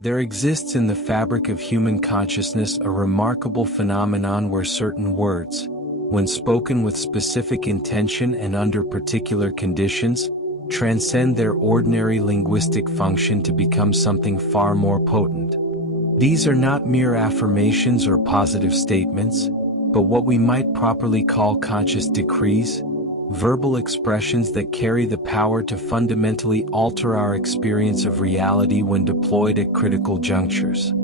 There exists in the fabric of human consciousness a remarkable phenomenon where certain words, when spoken with specific intention and under particular conditions, transcend their ordinary linguistic function to become something far more potent. These are not mere affirmations or positive statements, but what we might properly call conscious decrees, verbal expressions that carry the power to fundamentally alter our experience of reality when deployed at critical junctures.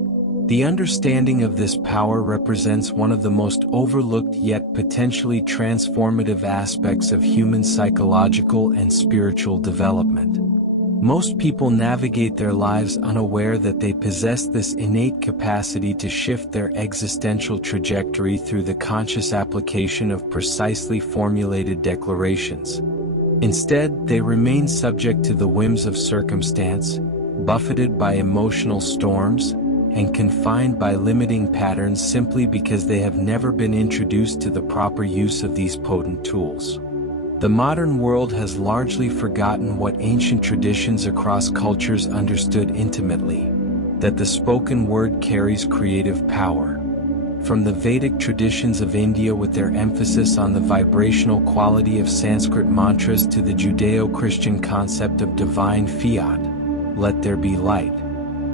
The understanding of this power represents one of the most overlooked yet potentially transformative aspects of human psychological and spiritual development. Most people navigate their lives unaware that they possess this innate capacity to shift their existential trajectory through the conscious application of precisely formulated declarations. Instead, they remain subject to the whims of circumstance, buffeted by emotional storms, and confined by limiting patterns simply because they have never been introduced to the proper use of these potent tools. The modern world has largely forgotten what ancient traditions across cultures understood intimately, that the spoken word carries creative power. From the Vedic traditions of India with their emphasis on the vibrational quality of Sanskrit mantras to the Judeo-Christian concept of divine fiat, let there be light.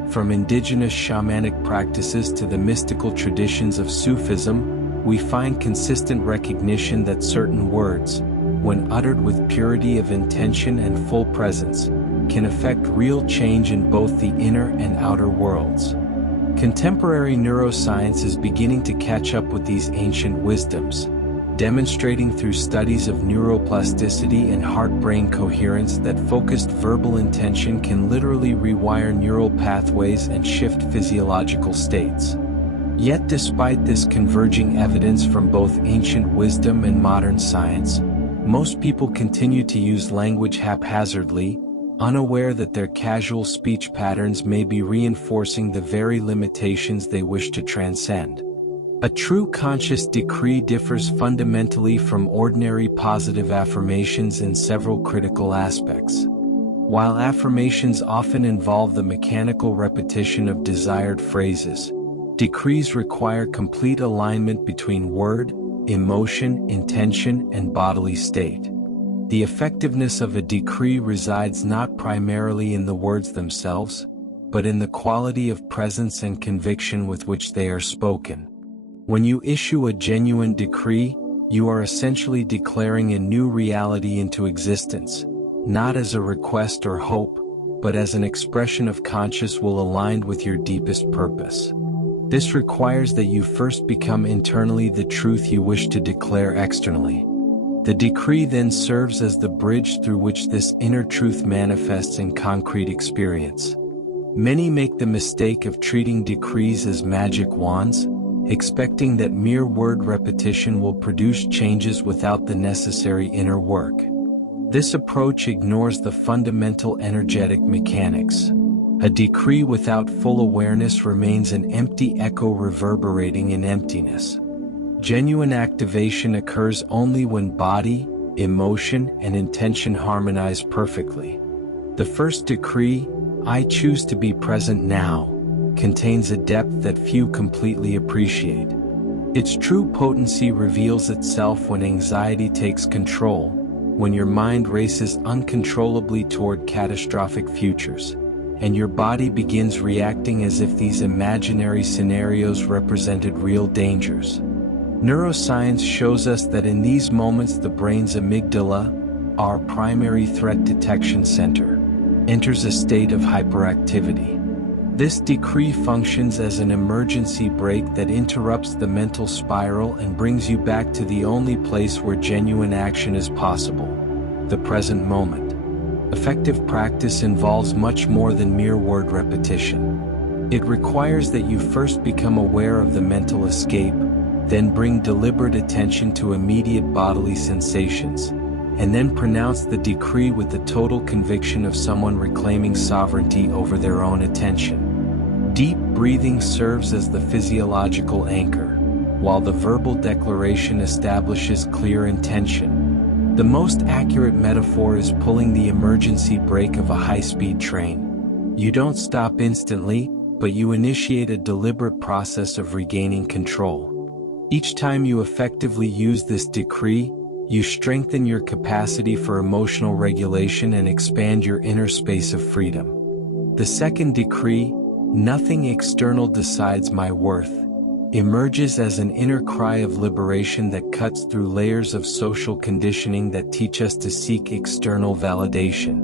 From indigenous shamanic practices to the mystical traditions of Sufism, we find consistent recognition that certain words, when uttered with purity of intention and full presence, can effect real change in both the inner and outer worlds. Contemporary neuroscience is beginning to catch up with these ancient wisdoms, demonstrating through studies of neuroplasticity and heart-brain coherence that focused verbal intention can literally rewire neural pathways and shift physiological states. Yet despite this converging evidence from both ancient wisdom and modern science, most people continue to use language haphazardly, unaware that their casual speech patterns may be reinforcing the very limitations they wish to transcend. A true conscious decree differs fundamentally from ordinary positive affirmations in several critical aspects. While affirmations often involve the mechanical repetition of desired phrases, decrees require complete alignment between word, emotion, intention, and bodily state. The effectiveness of a decree resides not primarily in the words themselves, but in the quality of presence and conviction with which they are spoken. When you issue a genuine decree, you are essentially declaring a new reality into existence, not as a request or hope, but as an expression of conscious will aligned with your deepest purpose. This requires that you first become internally the truth you wish to declare externally. The decree then serves as the bridge through which this inner truth manifests in concrete experience. Many make the mistake of treating decrees as magic wands, expecting that mere word repetition will produce changes without the necessary inner work. This approach ignores the fundamental energetic mechanics. A decree without full awareness remains an empty echo reverberating in emptiness. Genuine activation occurs only when body, emotion, and intention harmonize perfectly. The first decree, "I choose to be present now," contains a depth that few completely appreciate. Its true potency reveals itself when anxiety takes control, when your mind races uncontrollably toward catastrophic futures, and your body begins reacting as if these imaginary scenarios represented real dangers. Neuroscience shows us that in these moments the brain's amygdala, our primary threat detection center, enters a state of hyperactivity. This decree functions as an emergency brake that interrupts the mental spiral and brings you back to the only place where genuine action is possible, the present moment. Effective practice involves much more than mere word repetition. It requires that you first become aware of the mental escape, then bring deliberate attention to immediate bodily sensations, and then pronounce the decree with the total conviction of someone reclaiming sovereignty over their own attention. Deep breathing serves as the physiological anchor, while the verbal declaration establishes clear intention. The most accurate metaphor is pulling the emergency brake of a high-speed train. You don't stop instantly, but you initiate a deliberate process of regaining control. Each time you effectively use this decree, you strengthen your capacity for emotional regulation and expand your inner space of freedom. The second decree, "Nothing external decides my worth," emerges as an inner cry of liberation that cuts through layers of social conditioning that teach us to seek external validation.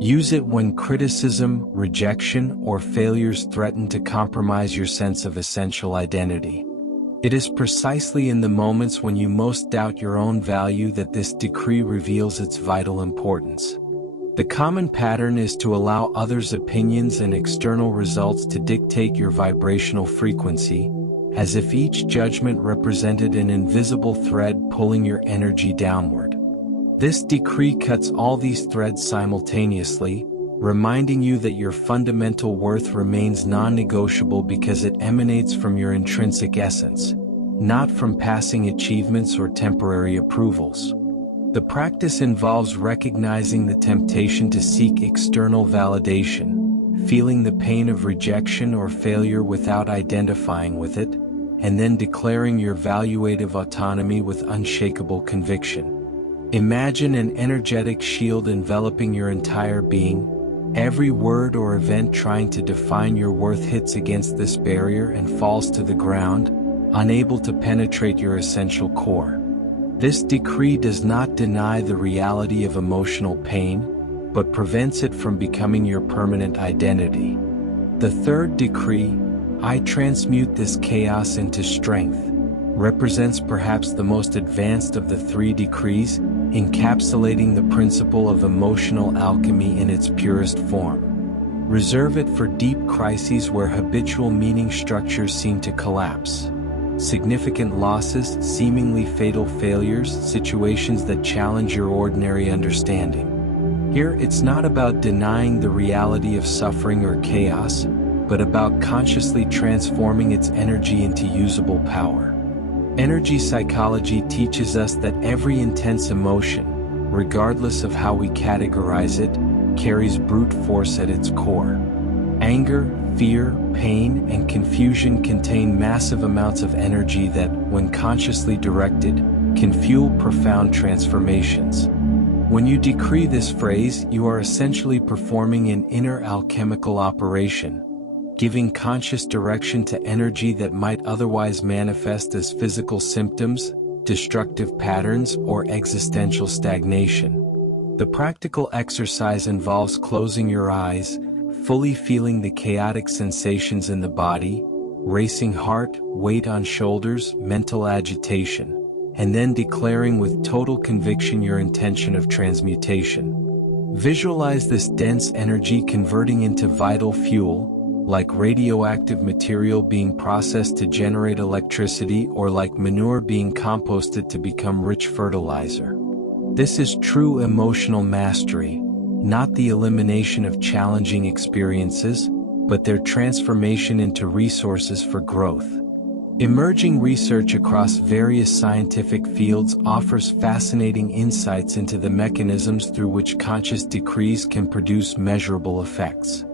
Use it when criticism, rejection, or failures threaten to compromise your sense of essential identity. It is precisely in the moments when you most doubt your own value that this decree reveals its vital importance. The common pattern is to allow others' opinions and external results to dictate your vibrational frequency, as if each judgment represented an invisible thread pulling your energy downward. This decree cuts all these threads simultaneously, reminding you that your fundamental worth remains non-negotiable because it emanates from your intrinsic essence, not from passing achievements or temporary approvals. The practice involves recognizing the temptation to seek external validation, feeling the pain of rejection or failure without identifying with it, and then declaring your valuative autonomy with unshakable conviction. Imagine an energetic shield enveloping your entire being. Every word or event trying to define your worth hits against this barrier and falls to the ground, unable to penetrate your essential core. This decree does not deny the reality of emotional pain, but prevents it from becoming your permanent identity. The third decree, "I transmute this chaos into strength," represents perhaps the most advanced of the three decrees, encapsulating the principle of emotional alchemy in its purest form. Reserve it for deep crises where habitual meaning structures seem to collapse. Significant losses, seemingly fatal failures, situations that challenge your ordinary understanding. Here, it's not about denying the reality of suffering or chaos, but about consciously transforming its energy into usable power. Energy psychology teaches us that every intense emotion, regardless of how we categorize it, carries brute force at its core. Anger, fear, pain, and confusion contain massive amounts of energy that, when consciously directed, can fuel profound transformations. When you decree this phrase, you are essentially performing an inner alchemical operation, giving conscious direction to energy that might otherwise manifest as physical symptoms, destructive patterns, or existential stagnation. The practical exercise involves closing your eyes, fully feeling the chaotic sensations in the body, racing heart, weight on shoulders, mental agitation, and then declaring with total conviction your intention of transmutation. Visualize this dense energy converting into vital fuel, like radioactive material being processed to generate electricity or like manure being composted to become rich fertilizer. This is true emotional mastery, not the elimination of challenging experiences, but their transformation into resources for growth. Emerging research across various scientific fields offers fascinating insights into the mechanisms through which conscious decrees can produce measurable effects.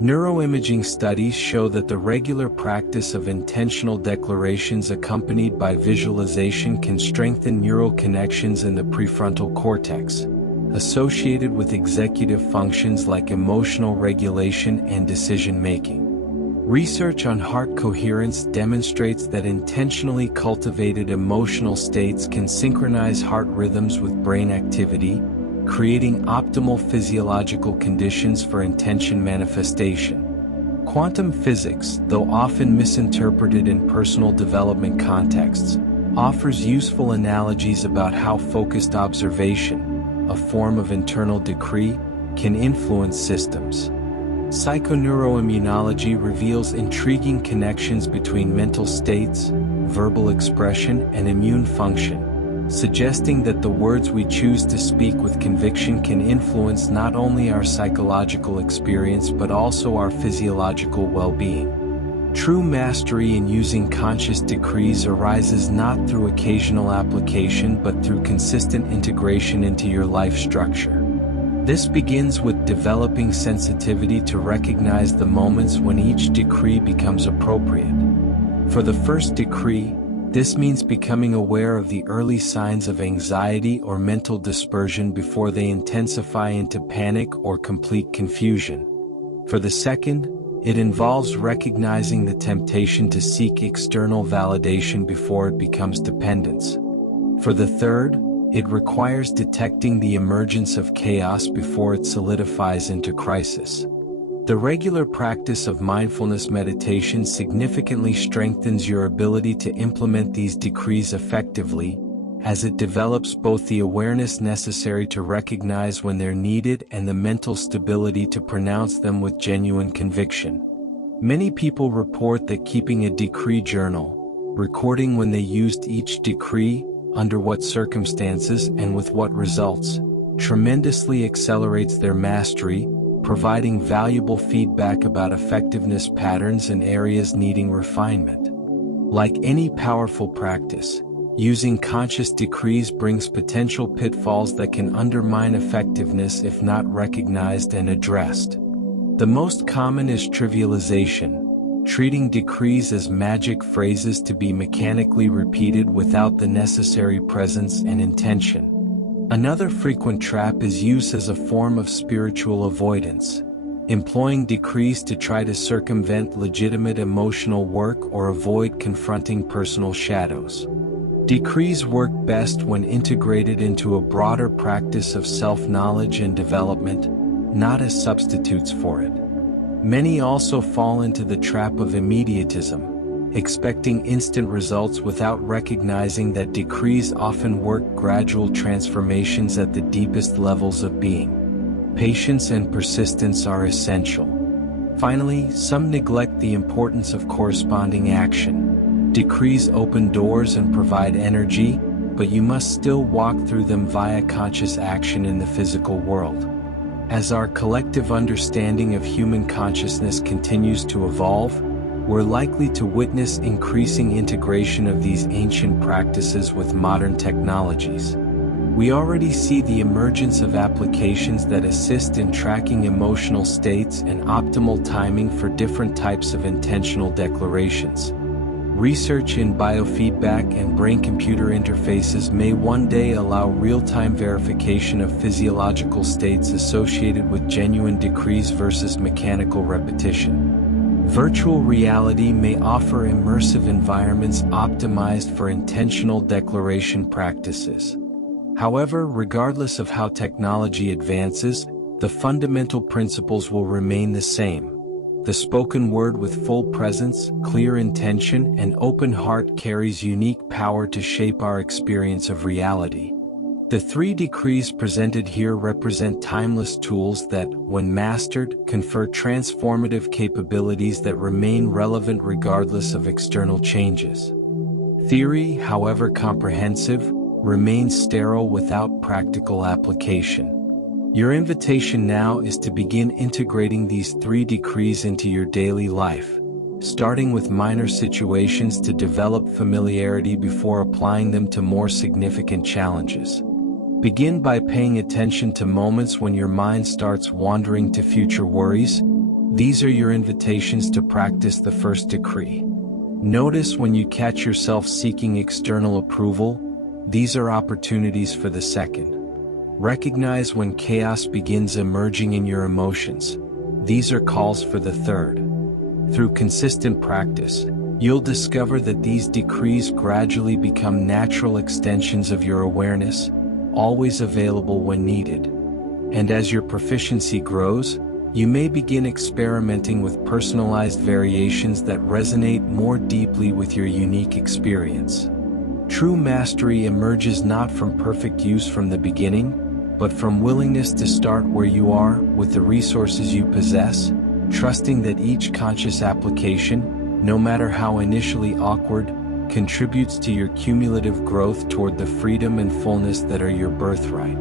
Neuroimaging studies show that the regular practice of intentional declarations accompanied by visualization can strengthen neural connections in the prefrontal cortex, associated with executive functions like emotional regulation and decision-making. Research on heart coherence demonstrates that intentionally cultivated emotional states can synchronize heart rhythms with brain activity, creating optimal physiological conditions for intention manifestation. Quantum physics, though often misinterpreted in personal development contexts, offers useful analogies about how focused observation, a form of internal decree, can influence systems. Psychoneuroimmunology reveals intriguing connections between mental states, verbal expression, and immune function, suggesting that the words we choose to speak with conviction can influence not only our psychological experience but also our physiological well-being. True mastery in using conscious decrees arises not through occasional application but through consistent integration into your life structure. This begins with developing sensitivity to recognize the moments when each decree becomes appropriate. For the first decree, this means becoming aware of the early signs of anxiety or mental dispersion before they intensify into panic or complete confusion. For the second, it involves recognizing the temptation to seek external validation before it becomes dependence. For the third, it requires detecting the emergence of chaos before it solidifies into crisis. The regular practice of mindfulness meditation significantly strengthens your ability to implement these decrees effectively, as it develops both the awareness necessary to recognize when they're needed and the mental stability to pronounce them with genuine conviction. Many people report that keeping a decree journal, recording when they used each decree, under what circumstances and with what results, tremendously accelerates their mastery, providing valuable feedback about effectiveness patterns and areas needing refinement. Like any powerful practice, using conscious decrees brings potential pitfalls that can undermine effectiveness if not recognized and addressed. The most common is trivialization, treating decrees as magic phrases to be mechanically repeated without the necessary presence and intention. Another frequent trap is use as a form of spiritual avoidance, employing decrees to try to circumvent legitimate emotional work or avoid confronting personal shadows. Decrees work best when integrated into a broader practice of self-knowledge and development, not as substitutes for it. Many also fall into the trap of immediatism, expecting instant results without recognizing that decrees often work gradual transformations at the deepest levels of being. Patience and persistence are essential. Finally, some neglect the importance of corresponding action. Decrees open doors and provide energy, but you must still walk through them via conscious action in the physical world. As our collective understanding of human consciousness continues to evolve, we're likely to witness increasing integration of these ancient practices with modern technologies. We already see the emergence of applications that assist in tracking emotional states and optimal timing for different types of intentional declarations. Research in biofeedback and brain-computer interfaces may one day allow real-time verification of physiological states associated with genuine decrees versus mechanical repetition. Virtual reality may offer immersive environments optimized for intentional declaration practices. However, regardless of how technology advances, the fundamental principles will remain the same. The spoken word with full presence, clear intention, and open heart carries unique power to shape our experience of reality. The 3 decrees presented here represent timeless tools that, when mastered, confer transformative capabilities that remain relevant regardless of external changes. Theory, however comprehensive, remains sterile without practical application. Your invitation now is to begin integrating these 3 decrees into your daily life, starting with minor situations to develop familiarity before applying them to more significant challenges. Begin by paying attention to moments when your mind starts wandering to future worries. These are your invitations to practice the first decree. Notice when you catch yourself seeking external approval. These are opportunities for the second. Recognize when chaos begins emerging in your emotions. These are calls for the third. Through consistent practice, you'll discover that these decrees gradually become natural extensions of your awareness, always available when needed. And as your proficiency grows, you may begin experimenting with personalized variations that resonate more deeply with your unique experience. True mastery emerges not from perfect use from the beginning, but from willingness to start where you are with the resources you possess, trusting that each conscious application, no matter how initially awkward, contributes to your cumulative growth toward the freedom and fullness that are your birthright.